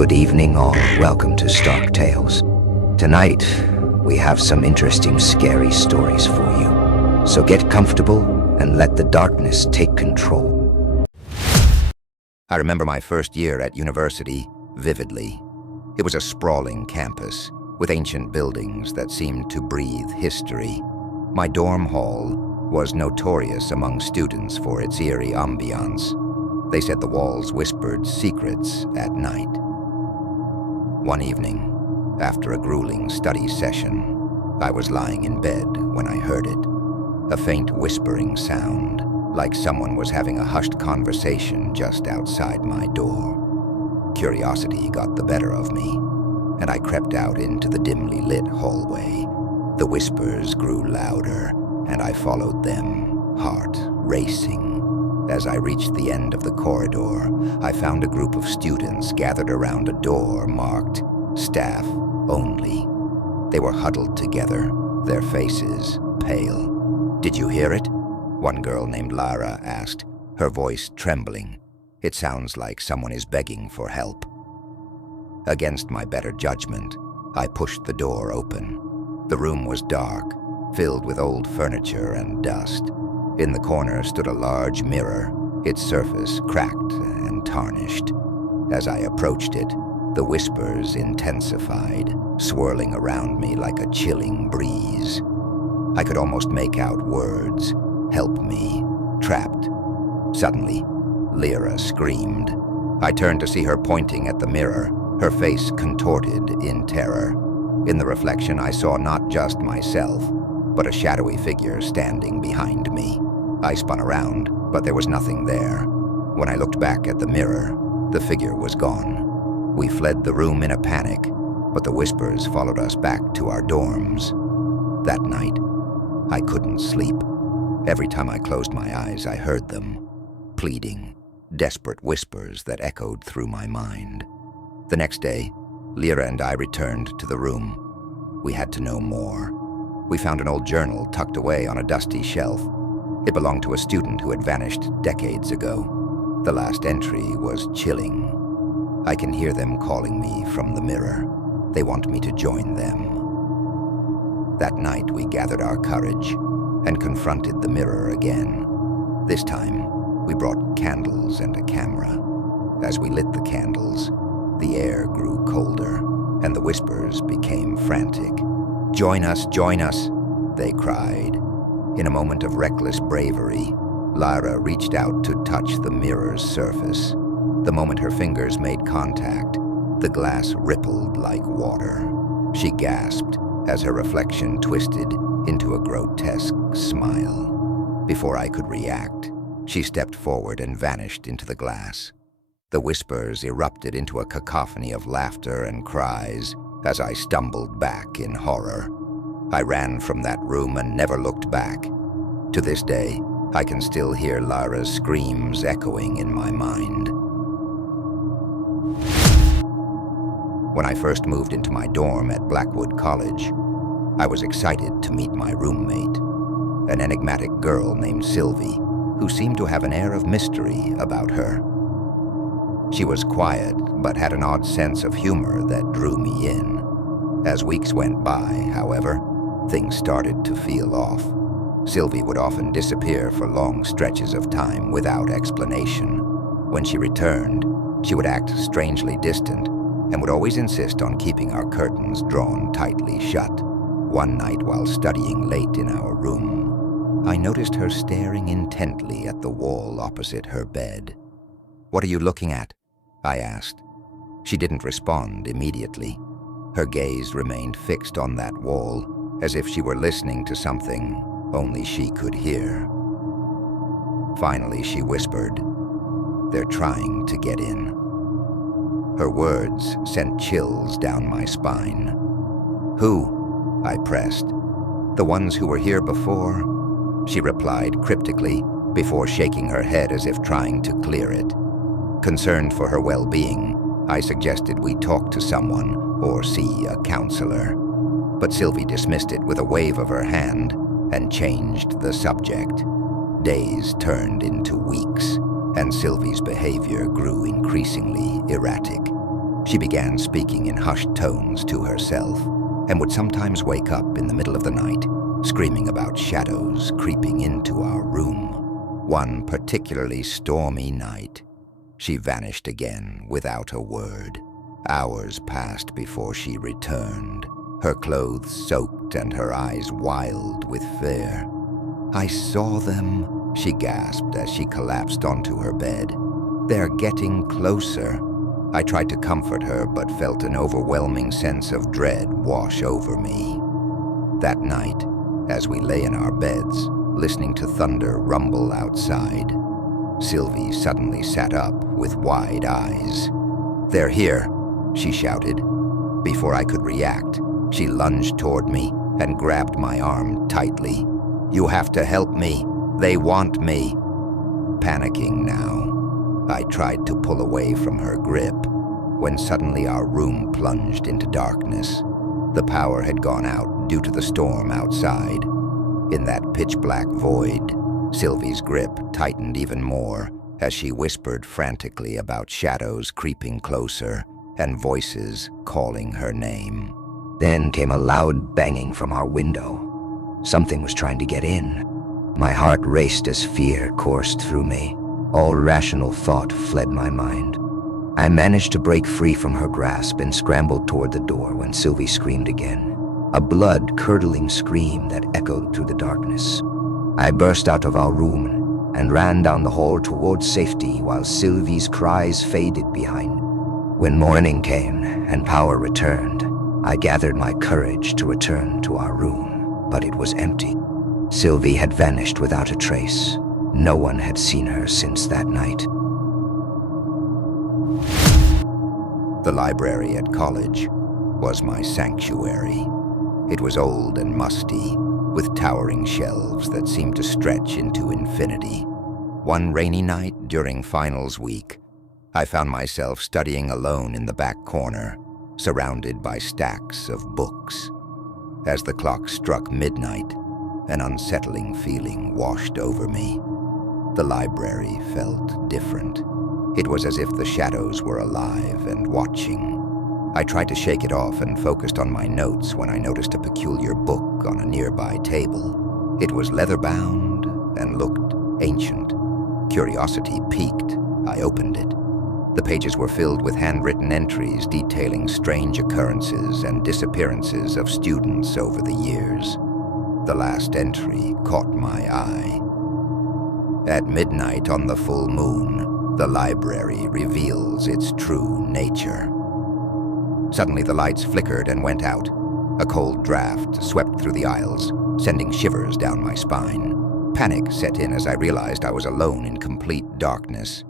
Good evening all, welcome to Stark Tales. Tonight, we have some interesting scary stories for you. So get comfortable and let the darkness take control. I remember my first year at university vividly. It was a sprawling campus with ancient buildings that seemed to breathe history. My dorm hall was notorious among students for its eerie ambiance. They said the walls whispered secrets at night. One evening, after a grueling study session, I was lying in bed when I heard it. A faint whispering sound, like someone was having a hushed conversation just outside my door. Curiosity got the better of me, and I crept out into the dimly lit hallway. The whispers grew louder, and I followed them, heart racing. As I reached the end of the corridor, I found a group of students gathered around a door marked "Staff Only." They were huddled together, their faces pale. "Did you hear it?" one girl named Lara asked, her voice trembling. "It sounds like someone is begging for help." Against my better judgment, I pushed the door open. The room was dark, filled with old furniture and dust. In the corner stood a large mirror, its surface cracked and tarnished. As I approached it, the whispers intensified, swirling around me like a chilling breeze. I could almost make out words: "Help me," "trapped." Suddenly, Lyra screamed. I turned to see her pointing at the mirror, her face contorted in terror. In the reflection, I saw not just myself, but a shadowy figure standing behind me. I spun around, but there was nothing there. When I looked back at the mirror, the figure was gone. We fled the room in a panic, but the whispers followed us back to our dorms. That night, I couldn't sleep. Every time I closed my eyes, I heard them, pleading, desperate whispers that echoed through my mind. The next day, Lyra and I returned to the room. We had to know more. We found an old journal tucked away on a dusty shelf. It belonged to a student who had vanished decades ago. The last entry was chilling. "I can hear them calling me from the mirror. They want me to join them." That night we gathered our courage and confronted the mirror again. This time, we brought candles and a camera. As we lit the candles, the air grew colder, and the whispers became frantic. "Join us, join us," they cried. In a moment of reckless bravery, Lyra reached out to touch the mirror's surface. The moment her fingers made contact, the glass rippled like water. She gasped as her reflection twisted into a grotesque smile. Before I could react, she stepped forward and vanished into the glass. The whispers erupted into a cacophony of laughter and cries as I stumbled back in horror. I ran from that room and never looked back. To this day, I can still hear Lyra's screams echoing in my mind. When I first moved into my dorm at Blackwood College, I was excited to meet my roommate, an enigmatic girl named Sylvie, who seemed to have an air of mystery about her. She was quiet, but had an odd sense of humor that drew me in. As weeks went by, however, things started to feel off. Sylvie would often disappear for long stretches of time without explanation. When she returned, she would act strangely distant and would always insist on keeping our curtains drawn tightly shut. One night while studying late in our room, I noticed her staring intently at the wall opposite her bed. "What are you looking at?" I asked. She didn't respond immediately. Her gaze remained fixed on that wall, as if she were listening to something only she could hear. Finally, she whispered, "They're trying to get in." Her words sent chills down my spine. "Who?" I pressed. "The ones who were here before," she replied cryptically, before shaking her head as if trying to clear it. Concerned for her well-being, I suggested we talk to someone or see a counselor. But Sylvie dismissed it with a wave of her hand and changed the subject. Days turned into weeks, and Sylvie's behavior grew increasingly erratic. She began speaking in hushed tones to herself, and would sometimes wake up in the middle of the night, screaming about shadows creeping into our room. One particularly stormy night, she vanished again without a word. Hours passed before she returned, her clothes soaked and her eyes wild with fear. "I saw them," she gasped as she collapsed onto her bed. "They're getting closer." I tried to comfort her, but felt an overwhelming sense of dread wash over me. That night, as we lay in our beds, listening to thunder rumble outside, Sylvie suddenly sat up with wide eyes. "They're here," she shouted. Before I could react, she lunged toward me and grabbed my arm tightly. "You have to help me. They want me." Panicking now, I tried to pull away from her grip, when suddenly our room plunged into darkness. The power had gone out due to the storm outside. In that pitch-black void, Sylvie's grip tightened even more as she whispered frantically about shadows creeping closer and voices calling her name. Then came a loud banging from our window. Something was trying to get in. My heart raced as fear coursed through me. All rational thought fled my mind. I managed to break free from her grasp and scrambled toward the door when Sylvie screamed again. A blood-curdling scream that echoed through the darkness. I burst out of our room and ran down the hall towards safety while Sylvie's cries faded behind. When morning came and power returned, I gathered my courage to return to our room, but it was empty. Sylvie had vanished without a trace. No one had seen her since that night. The library at college was my sanctuary. It was old and musty, with towering shelves that seemed to stretch into infinity. One rainy night during finals week, I found myself studying alone in the back corner, surrounded by stacks of books. As the clock struck midnight, an unsettling feeling washed over me. The library felt different. It was as if the shadows were alive and watching. I tried to shake it off and focused on my notes when I noticed a peculiar book on a nearby table. It was leather-bound and looked ancient. Curiosity piqued. I opened it. The pages were filled with handwritten entries detailing strange occurrences and disappearances of students over the years. The last entry caught my eye. At midnight on the full moon, the library reveals its true nature. Suddenly the lights flickered and went out. A cold draft swept through the aisles, sending shivers down my spine. Panic set in as I realized I was alone in complete darkness.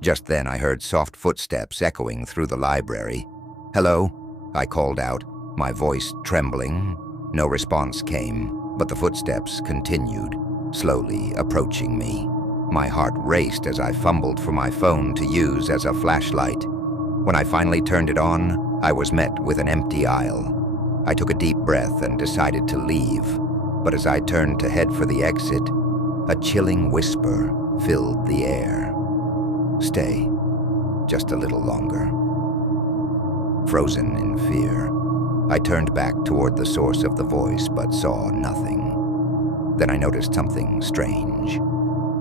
Just then I heard soft footsteps echoing through the library. "Hello?" I called out, my voice trembling. No response came, but the footsteps continued, slowly approaching me. My heart raced as I fumbled for my phone to use as a flashlight. When I finally turned it on, I was met with an empty aisle. I took a deep breath and decided to leave, but as I turned to head for the exit, a chilling whisper filled the air. "Stay, just a little longer." Frozen in fear, I turned back toward the source of the voice but saw nothing. Then I noticed something strange.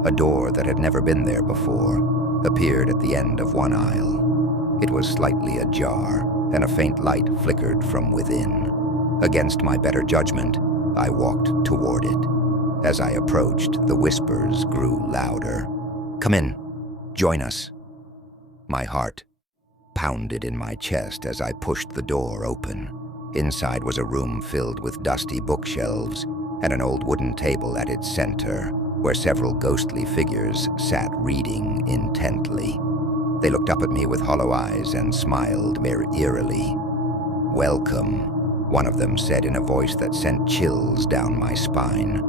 A door that had never been there before appeared at the end of one aisle. It was slightly ajar, and a faint light flickered from within. Against my better judgment, I walked toward it. As I approached, the whispers grew louder. "Come in. Join us." My heart pounded in my chest as I pushed the door open. Inside was a room filled with dusty bookshelves and an old wooden table at its center, where several ghostly figures sat reading intently. They looked up at me with hollow eyes and smiled eerily. "Welcome," one of them said in a voice that sent chills down my spine.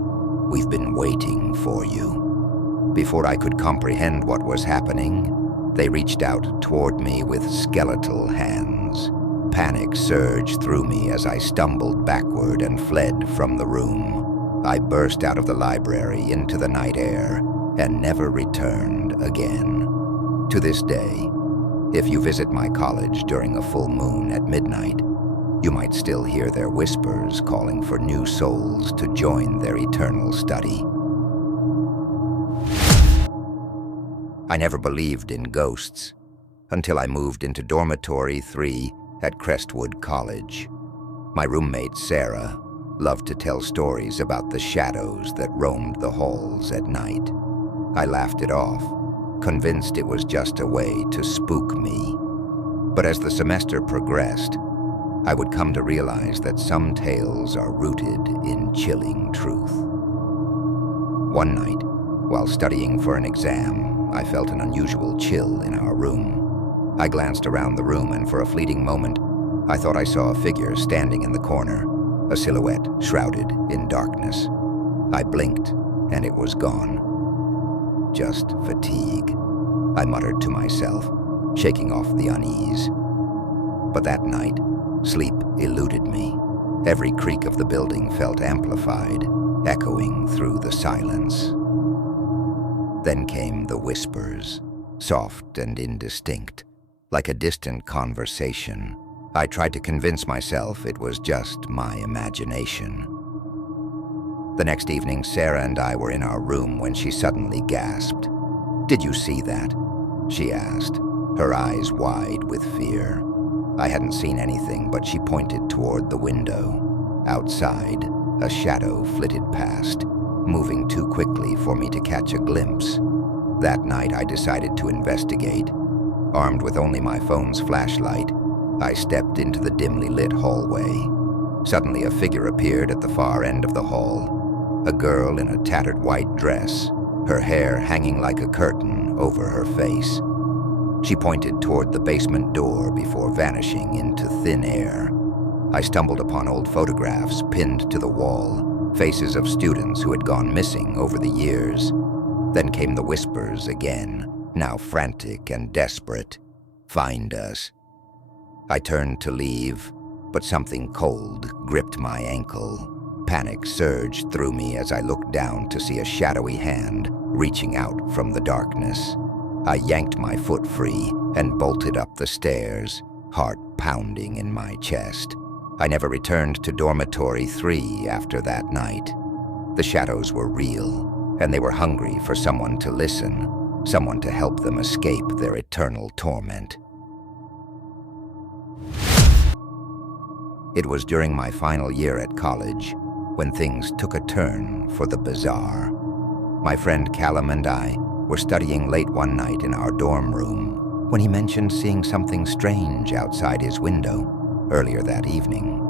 "We've been waiting for you." Before I could comprehend what was happening, they reached out toward me with skeletal hands. Panic surged through me as I stumbled backward and fled from the room. I burst out of the library into the night air and never returned again. To this day, If you visit my college during a full moon at midnight, you might still hear their whispers calling for new souls to join their eternal study. I never believed in ghosts until I moved into dormitory 3 at Crestwood College. My roommate, Sarah, loved to tell stories about the shadows that roamed the halls at night. I laughed it off, convinced it was just a way to spook me. But as the semester progressed, I would come to realize that some tales are rooted in chilling truth. One night, while studying for an exam, I felt an unusual chill in our room. I glanced around the room, and for a fleeting moment, I thought I saw a figure standing in the corner, a silhouette shrouded in darkness. I blinked, and it was gone. Just fatigue, I muttered to myself, shaking off the unease. But that night, sleep eluded me. Every creak of the building felt amplified, echoing through the silence. Then came the whispers, soft and indistinct, like a distant conversation. I tried to convince myself it was just my imagination. The next evening, Sarah and I were in our room when she suddenly gasped. "Did you see that?" she asked, her eyes wide with fear. I hadn't seen anything, but she pointed toward the window. Outside, a shadow flitted past, moving too quickly for me to catch a glimpse. That night, I decided to investigate. Armed with only my phone's flashlight, I stepped into the dimly lit hallway. Suddenly, a figure appeared at the far end of the hall. A girl in a tattered white dress, her hair hanging like a curtain over her face. She pointed toward the basement door before vanishing into thin air. I stumbled upon old photographs pinned to the wall, faces of students who had gone missing over the years. Then came the whispers again, now frantic and desperate. "Find us." I turned to leave, but something cold gripped my ankle. Panic surged through me as I looked down to see a shadowy hand reaching out from the darkness. I yanked my foot free and bolted up the stairs, heart pounding in my chest. I never returned to dormitory 3 after that night. The shadows were real, and they were hungry for someone to listen, someone to help them escape their eternal torment. It was during my final year at college when things took a turn for the bizarre. My friend Callum and I were studying late one night in our dorm room when he mentioned seeing something strange outside his window earlier that evening,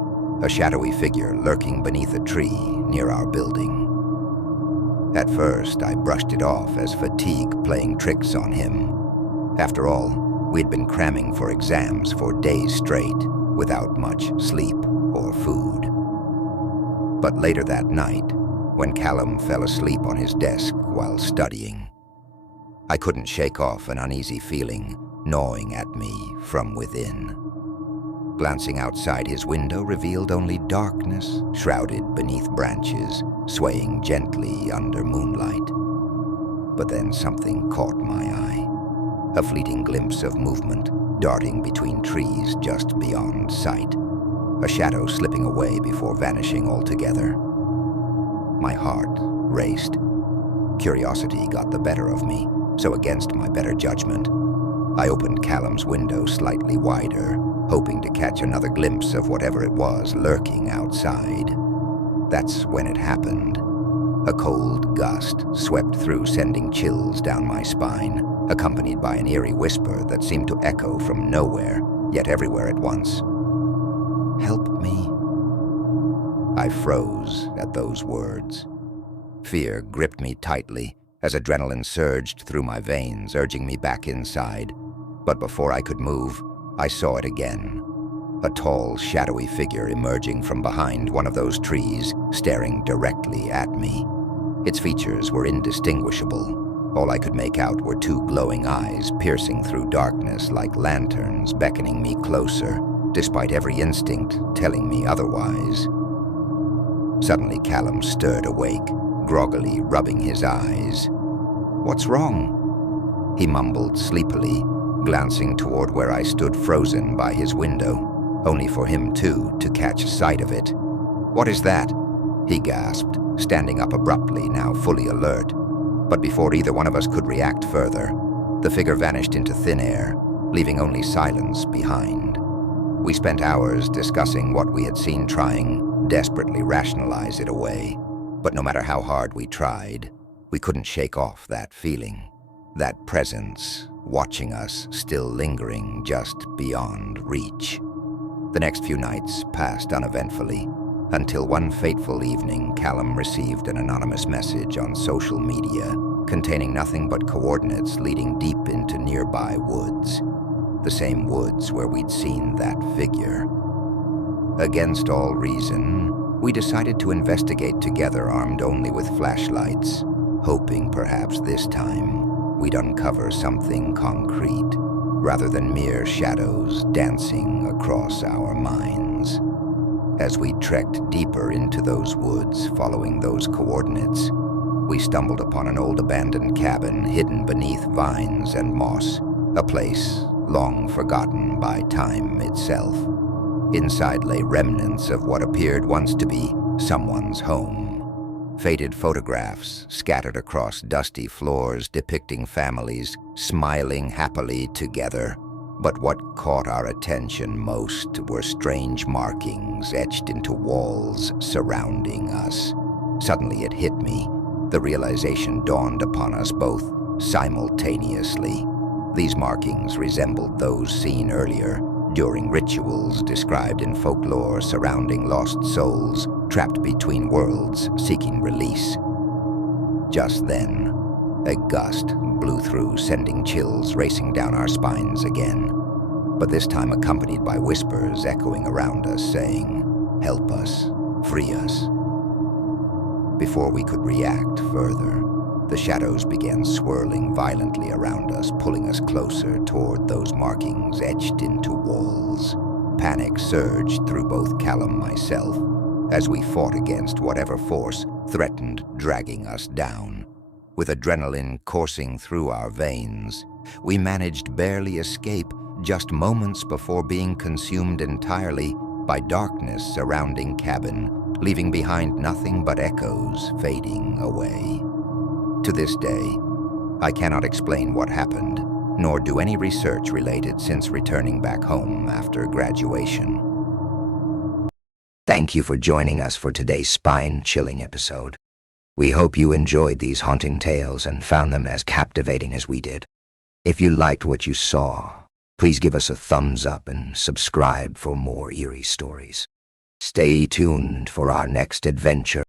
a shadowy figure lurking beneath a tree near our building. At first, I brushed it off as fatigue playing tricks on him. After all, we'd been cramming for exams for days straight, without much sleep or food. But later that night, when Callum fell asleep on his desk while studying, I couldn't shake off an uneasy feeling gnawing at me from within. Glancing outside his window revealed only darkness, shrouded beneath branches, swaying gently under moonlight. But then something caught my eye. A fleeting glimpse of movement darting between trees just beyond sight. A shadow slipping away before vanishing altogether. My heart raced. Curiosity got the better of me, so against my better judgment, I opened Callum's window slightly wider, hoping to catch another glimpse of whatever it was lurking outside. That's when it happened. A cold gust swept through, sending chills down my spine, accompanied by an eerie whisper that seemed to echo from nowhere, yet everywhere at once. "Help me." I froze at those words. Fear gripped me tightly as adrenaline surged through my veins, urging me back inside. But before I could move, I saw it again. A tall, shadowy figure emerging from behind one of those trees, staring directly at me. Its features were indistinguishable. All I could make out were two glowing eyes piercing through darkness like lanterns, beckoning me closer, despite every instinct telling me otherwise. Suddenly, Callum stirred awake, groggily rubbing his eyes. "What's wrong?" he mumbled sleepily, glancing toward where I stood frozen by his window, only for him, too, to catch sight of it. "What is that?" he gasped, standing up abruptly, now fully alert. But before either one of us could react further, the figure vanished into thin air, leaving only silence behind. We spent hours discussing what we had seen, trying desperately rationalize it away. But no matter how hard we tried, we couldn't shake off that feeling, that presence watching us, still lingering just beyond reach. The next few nights passed uneventfully, until one fateful evening Callum received an anonymous message on social media containing nothing but coordinates leading deep into nearby woods, the same woods where we'd seen that figure. Against all reason, we decided to investigate together, armed only with flashlights, hoping perhaps this time we'd uncover something concrete, rather than mere shadows dancing across our minds. As we trekked deeper into those woods following those coordinates, we stumbled upon an old abandoned cabin hidden beneath vines and moss, a place long forgotten by time itself. Inside lay remnants of what appeared once to be someone's home. Faded photographs scattered across dusty floors depicting families smiling happily together. But what caught our attention most were strange markings etched into walls surrounding us. Suddenly it hit me. The realization dawned upon us both simultaneously. These markings resembled those seen earlier during rituals described in folklore surrounding lost souls trapped between worlds seeking release. Just then, a gust blew through, sending chills racing down our spines again, but this time accompanied by whispers echoing around us saying, "Help us, free us." Before we could react further, the shadows began swirling violently around us, pulling us closer toward those markings etched into walls. Panic surged through both Callum and myself as we fought against whatever force threatened dragging us down. With adrenaline coursing through our veins, we managed barely escape just moments before being consumed entirely by darkness surrounding cabin, leaving behind nothing but echoes fading away. To this day, I cannot explain what happened, nor do any research related since returning back home after graduation. Thank you for joining us for today's spine-chilling episode. We hope you enjoyed these haunting tales and found them as captivating as we did. If you liked what you saw, please give us a thumbs up and subscribe for more eerie stories. Stay tuned for our next adventure.